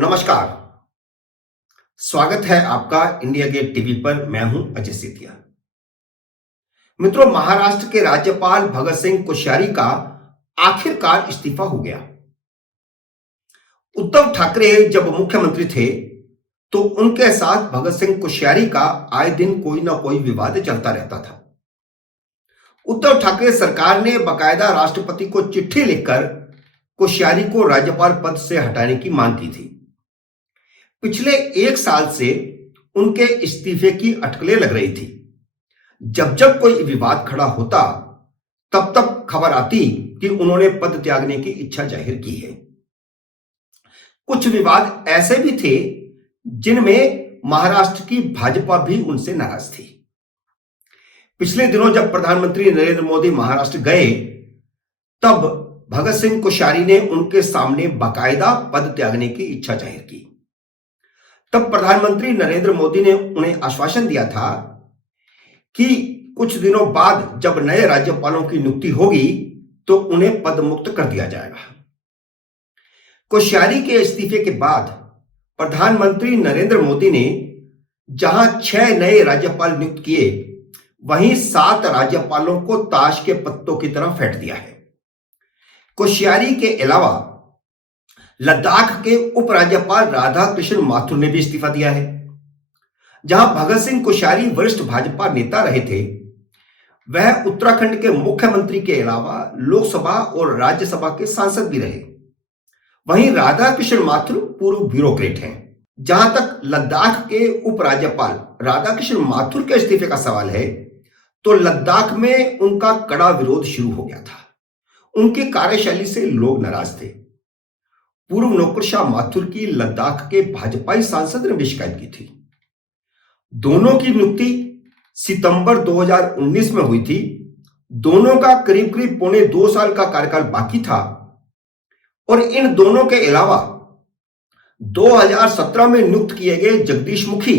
नमस्कार। स्वागत है आपका इंडिया गेट टीवी पर। मैं हूं अजय सेठिया। मित्रों, महाराष्ट्र के राज्यपाल भगत सिंह कोश्यारी का आखिरकार इस्तीफा हो गया। उद्धव ठाकरे जब मुख्यमंत्री थे तो उनके साथ भगत सिंह कोश्यारी का आए दिन कोई ना कोई विवाद चलता रहता था। उद्धव ठाकरे सरकार ने बाकायदा राष्ट्रपति को चिट्ठी लिखकर कोश्यारी को राज्यपाल पद से हटाने की मांग की थी। पिछले 1 साल से उनके इस्तीफे की अटकलें लग रही थी। जब जब कोई विवाद खड़ा होता तब तब खबर आती कि उन्होंने पद त्यागने की इच्छा जाहिर की है। कुछ विवाद ऐसे भी थे जिनमें महाराष्ट्र की भाजपा भी उनसे नाराज थी। पिछले दिनों जब प्रधानमंत्री नरेंद्र मोदी महाराष्ट्र गए तब भगत सिंह कोश्यारी ने उनके सामने बाकायदा पद त्यागने की इच्छा जाहिर की। तब प्रधानमंत्री नरेंद्र मोदी ने उन्हें आश्वासन दिया था कि कुछ दिनों बाद जब नए राज्यपालों की नियुक्ति होगी तो उन्हें पद मुक्त कर दिया जाएगा। कोश्यारी के इस्तीफे के बाद प्रधानमंत्री नरेंद्र मोदी ने जहां 6 नए राज्यपाल नियुक्त किए, वहीं 7 राज्यपालों को ताश के पत्तों की तरह फेंट दिया है। कोश्यारी के अलावा लद्दाख के उपराज्यपाल राधाकृष्ण माथुर ने भी इस्तीफा दिया है। जहां भगत सिंह कोश्यारी वरिष्ठ भाजपा नेता रहे थे, वह उत्तराखंड के मुख्यमंत्री के अलावा लोकसभा और राज्यसभा के सांसद भी रहे। वहीं राधाकृष्ण माथुर पूर्व ब्यूरोक्रेट हैं। जहां तक लद्दाख के उपराज्यपाल राधाकृष्ण माथुर के इस्तीफे का सवाल है, तो लद्दाख में उनका कड़ा विरोध शुरू हो गया था। उनकी कार्यशैली से लोग नाराज थे। पूर्व नौकरशाह माथुर की लद्दाख के भाजपाई सांसद ने भी शिकायत की थी। दोनों की नियुक्ति सितंबर 2019 में हुई थी। दोनों का करीब करीब 2.25 साल का कार्यकाल बाकी था और इन दोनों के अलावा 2017 में नियुक्त किए गए जगदीश मुखी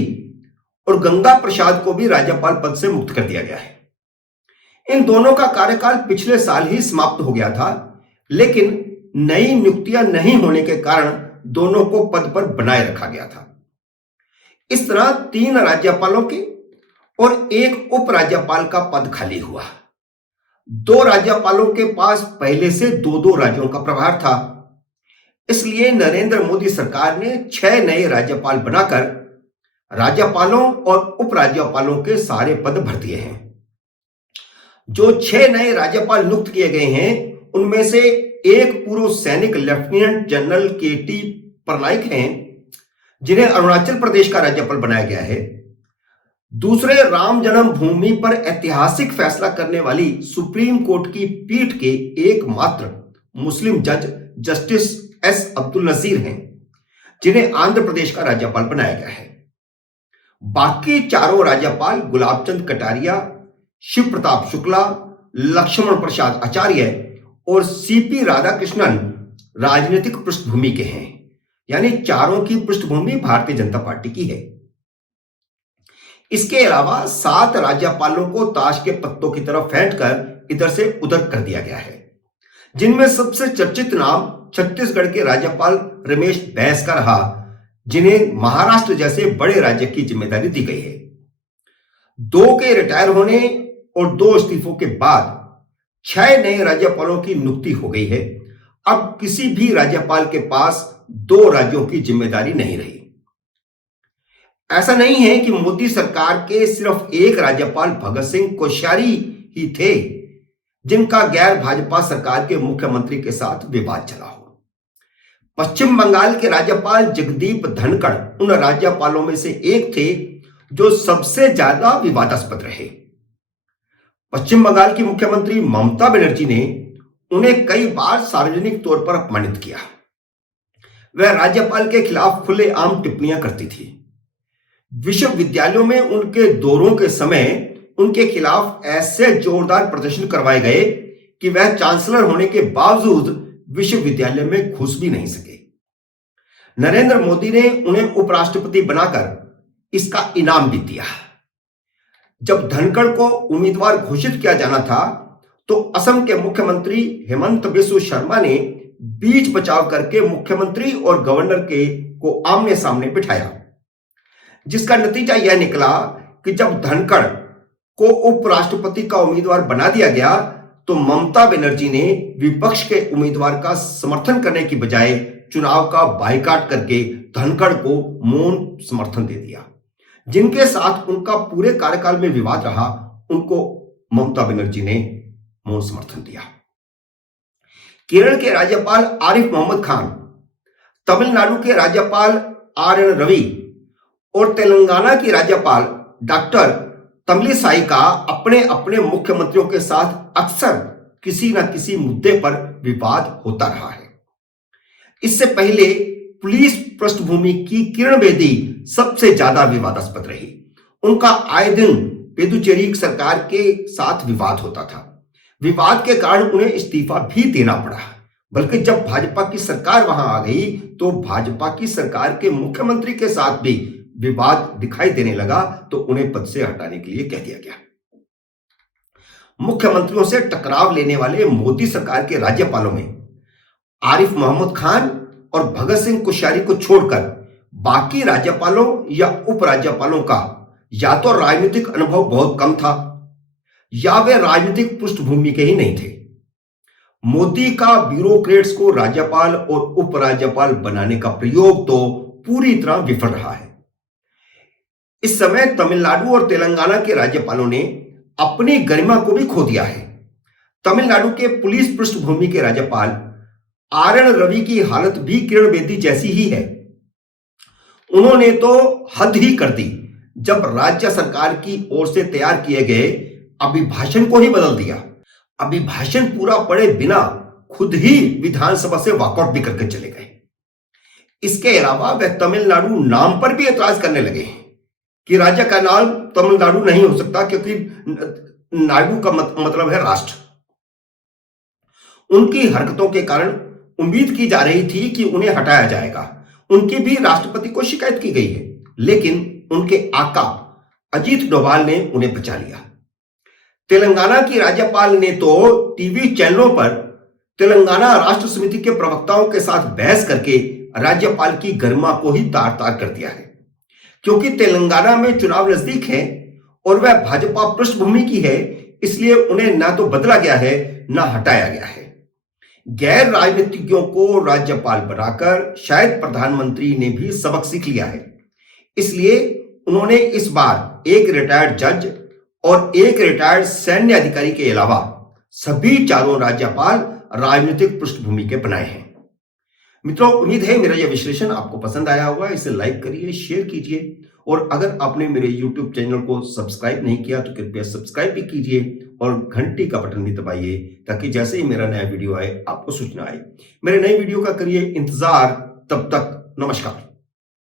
और गंगा प्रसाद को भी राज्यपाल पद से मुक्त कर दिया गया है। इन दोनों का कार्यकाल पिछले साल ही समाप्त हो गया था, लेकिन नई नियुक्तियां नहीं होने के कारण दोनों को पद पर बनाए रखा गया था। इस तरह 3 राज्यपालों के और 1 उपराज्यपाल का पद खाली हुआ। 2 राज्यपालों के पास पहले से 2-2 राज्यों का प्रभार था। इसलिए नरेंद्र मोदी सरकार ने 6 नए राज्यपाल बनाकर राज्यपालों और उपराज्यपालों के सारे पद भर दिए हैं। जो 6 नए राज्यपाल नियुक्त किए गए हैं, उनमें से एक पूर्व सैनिक लेफ्टिनेंट जनरल केटी पटनायक हैं, जिन्हें अरुणाचल प्रदेश का राज्यपाल बनाया गया है। दूसरे, राम जन्मभूमि पर ऐतिहासिक फैसला करने वाली सुप्रीम कोर्ट की पीठ के एकमात्र मुस्लिम जज जस्टिस एस अब्दुल नजीर हैं, जिन्हें आंध्र प्रदेश का राज्यपाल बनाया गया है। बाकी 4 राज्यपाल गुलाबचंद कटारिया, शिव प्रताप शुक्ला, लक्ष्मण प्रसाद आचार्य और सीपी राधाकृष्णन राजनीतिक पृष्ठभूमि के हैं, यानी चारों की पृष्ठभूमि भारतीय जनता पार्टी की है। इसके अलावा 7 राज्यपालों को ताश के पत्तों की तरफ फेंटकर इधर से उधर कर दिया गया है, जिनमें सबसे चर्चित नाम छत्तीसगढ़ के राज्यपाल रमेश बैस का रहा, जिन्हें महाराष्ट्र जैसे बड़े राज्य की जिम्मेदारी दी गई है। 2 के रिटायर होने और 2 इस्तीफों के बाद 6 नए राज्यपालों की नियुक्ति हो गई है। अब किसी भी राज्यपाल के पास 2 राज्यों की जिम्मेदारी नहीं रही। ऐसा नहीं है कि मोदी सरकार के सिर्फ 1 राज्यपाल भगत सिंह कोश्यारी ही थे जिनका गैर भाजपा सरकार के मुख्यमंत्री के साथ विवाद चला हो। पश्चिम बंगाल के राज्यपाल जगदीप धनखड़ उन राज्यपालों में से एक थे जो सबसे ज्यादा विवादास्पद रहे। पश्चिम बंगाल की मुख्यमंत्री ममता बनर्जी ने उन्हें कई बार सार्वजनिक तौर पर अपमानित किया। वह राज्यपाल के खिलाफ खुलेआम टिप्पणियां करती थी। विश्वविद्यालयों में उनके दौरों के समय उनके खिलाफ ऐसे जोरदार प्रदर्शन करवाए गए कि वह चांसलर होने के बावजूद विश्वविद्यालय में घुस भी नहीं सके। नरेंद्र मोदी ने उन्हें उपराष्ट्रपति बनाकर इसका इनाम भी दिया। जब धनखड़ को उम्मीदवार घोषित किया जाना था तो असम के मुख्यमंत्री हेमंत बिस्व शर्मा ने बीच बचाव करके मुख्यमंत्री और गवर्नर के को आमने सामने बिठाया, जिसका नतीजा यह निकला कि जब धनखड़ को उपराष्ट्रपति का उम्मीदवार बना दिया गया तो ममता बनर्जी ने विपक्ष के उम्मीदवार का समर्थन करने की बजाय चुनाव का बायकॉट करके धनखड़ को मौन समर्थन दे दिया। जिनके साथ उनका पूरे कार्यकाल में विवाद रहा, उनको ममता बनर्जी ने मौन समर्थन दिया। केरल के राज्यपाल आरिफ मोहम्मद खान, तमिलनाडु के राज्यपाल आर.एन. रवि और तेलंगाना की राज्यपाल डॉक्टर तमिलिसाई का अपने अपने मुख्यमंत्रियों के साथ अक्सर किसी न किसी मुद्दे पर विवाद होता रहा है। इससे पहले पुलिस पृष्ठभूमि की किरण बेदी सबसे ज्यादा विवादास्पद रही। उनका आए दिन पुदुचेरी सरकार के साथ विवाद होता था। विवाद के कारण उन्हें इस्तीफा भी देना पड़ा, बल्कि जब भाजपा की सरकार वहां आ गई तो भाजपा की सरकार के मुख्यमंत्री के साथ भी विवाद दिखाई देने लगा तो उन्हें पद से हटाने के लिए कह दिया गया। मुख्यमंत्रियों से टकराव लेने वाले मोदी सरकार के राज्यपालों में आरिफ मोहम्मद खान और भगत सिंह कोश्यारी को छोड़कर बाकी राज्यपालों या उपराज्यपालों का या तो राजनीतिक अनुभव बहुत कम था या वे राजनीतिक पृष्ठभूमि के ही नहीं थे। मोदी का ब्यूरोक्रेट्स को राज्यपाल और उपराज्यपाल बनाने का प्रयोग तो पूरी तरह विफल रहा है। इस समय तमिलनाडु और तेलंगाना के राज्यपालों ने अपनी गरिमा को भी खो दिया है। तमिलनाडु के पुलिस पृष्ठभूमि के राज्यपाल आर.एन. रवि की हालत भी किरण बेदी जैसी ही है। उन्होंने तो हद ही कर दी जब राज्य सरकार की ओर से तैयार किए गए अभिभाषण को ही बदल दिया। अभिभाषण पूरा पढ़े बिना खुद ही विधानसभा से वॉकआउट भी करके चले गए। इसके अलावा वे तमिलनाडु नाम पर भी एतराज करने लगे कि राज्य का नाम तमिलनाडु नहीं हो सकता क्योंकि नाडु का मतलब है राष्ट्र। उनकी हरकतों के कारण उम्मीद की जा रही थी कि उन्हें हटाया जाएगा। उनकी भी राष्ट्रपति को शिकायत की गई है, लेकिन उनके आका अजीत डोभाल ने उन्हें बचा लिया। तेलंगाना की राज्यपाल ने तो टीवी चैनलों पर तेलंगाना राष्ट्र समिति के प्रवक्ताओं के साथ बहस करके राज्यपाल की गरिमा को ही तार तार कर दिया है। क्योंकि तेलंगाना में चुनाव नजदीक है और वह भाजपा पृष्ठभूमि की है, इसलिए उन्हें ना तो बदला गया है ना हटाया गया है। गैर राजनीतिज्ञों को राज्यपाल बनाकर शायद प्रधानमंत्री ने भी सबक सीख लिया है। इसलिए उन्होंने इस बार एक रिटायर्ड जज और एक रिटायर्ड सैन्य अधिकारी के अलावा सभी चारों राज्यपाल राजनीतिक पृष्ठभूमि के बनाए हैं। मित्रों, उम्मीद है मेरा यह विश्लेषण आपको पसंद आया होगा। इसे लाइक करिए, शेयर कीजिए और अगर आपने मेरे YouTube चैनल को सब्सक्राइब नहीं किया तो कृपया सब्सक्राइब भी कीजिए और घंटी का बटन भी दबाइए ताकि जैसे ही मेरा नया वीडियो आए आपको सूचना आए। मेरे नए वीडियो का करिए इंतजार। तब तक नमस्कार।